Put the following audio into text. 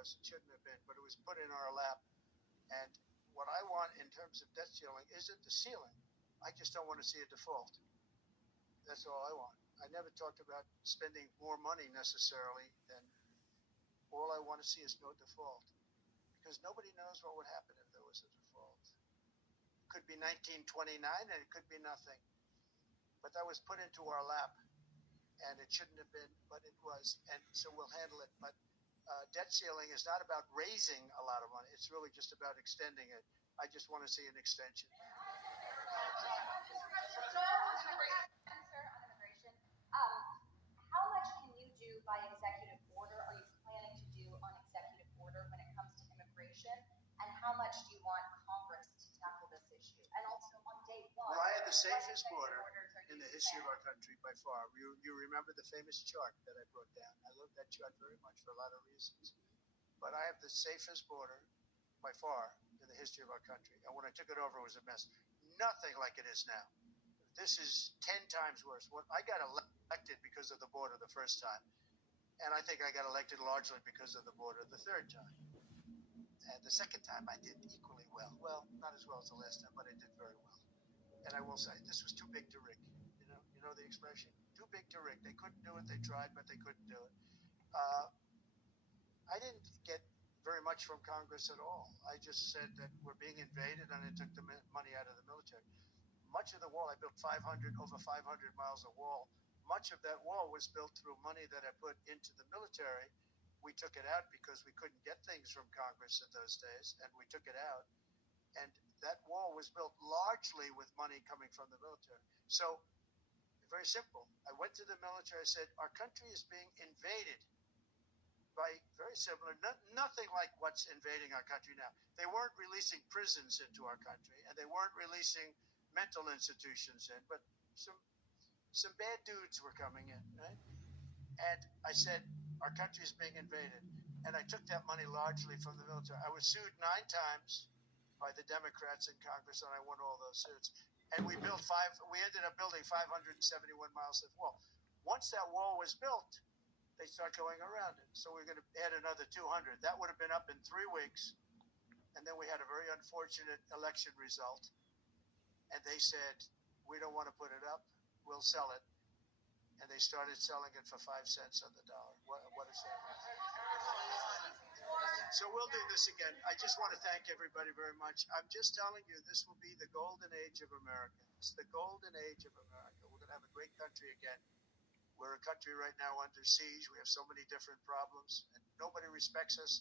was. It shouldn't have been, but it was put in our lap. And what I want in terms of debt ceiling isn't the ceiling. I just don't want to see a default. That's all I want. I never talked about spending more money necessarily than all I want to see is no default. Because nobody knows what would happen if there was a default. It could be 1929 and it could be nothing. But that was put into our lap. And it shouldn't have been, but it was. And so we'll handle it. But debt ceiling is not about raising a lot of money. It's really just about extending it. I just want to see an extension. How much can you do by executive order? Are you planning to do on executive order when it comes to immigration? And how much do you want Congress to tackle this issue? And also on day one, well, I had the safest border in the history of our country by far. You remember the famous chart that I brought down. I love that chart very much for a lot of reasons. But I have the safest border by far in the history of our country. And when I took it over, it was a mess. Nothing like it is now. This is 10 times worse. I got elected because of the border the first time. And I think I got elected largely because of the border the third time. And the second time I did equally well. Well, not as well as the last time, but I did very well. And I will say, this was too big to rig. You know the expression? Too big to rig. They couldn't do it. They tried, but they couldn't do it. I didn't get very much from Congress at all. I just said that we're being invaded, and I took the money out of the military. Much of the wall, I built over 500 miles of wall. Much of that wall was built through money that I put into the military. We took it out because we couldn't get things from Congress in those days, and we took it out. And that wall was built largely with money coming from the military. So, very simple. I went to the military. I said, our country is being invaded by very similar, nothing like what's invading our country now. They weren't releasing prisons into our country, and they weren't releasing mental institutions in, but some bad dudes were coming in, right? And I said, our country is being invaded. And I took that money largely from the military. I was sued 9 times by the Democrats in Congress, and I won all those suits. And we ended up building 571 miles of wall. Once that wall was built, they start going around it. So we're going to add another 200. That would have been up in 3 weeks. And then we had a very unfortunate election result. And they said, we don't want to put it up. We'll sell it. And they started selling it for 5 cents on the dollar. What is that? So we'll do this again. I just want to thank everybody very much. I'm just telling you, this will be the golden age of America. It's the golden age of America. We're going to have a great country again. We're a country right now under siege. We have so many different problems, and nobody respects us.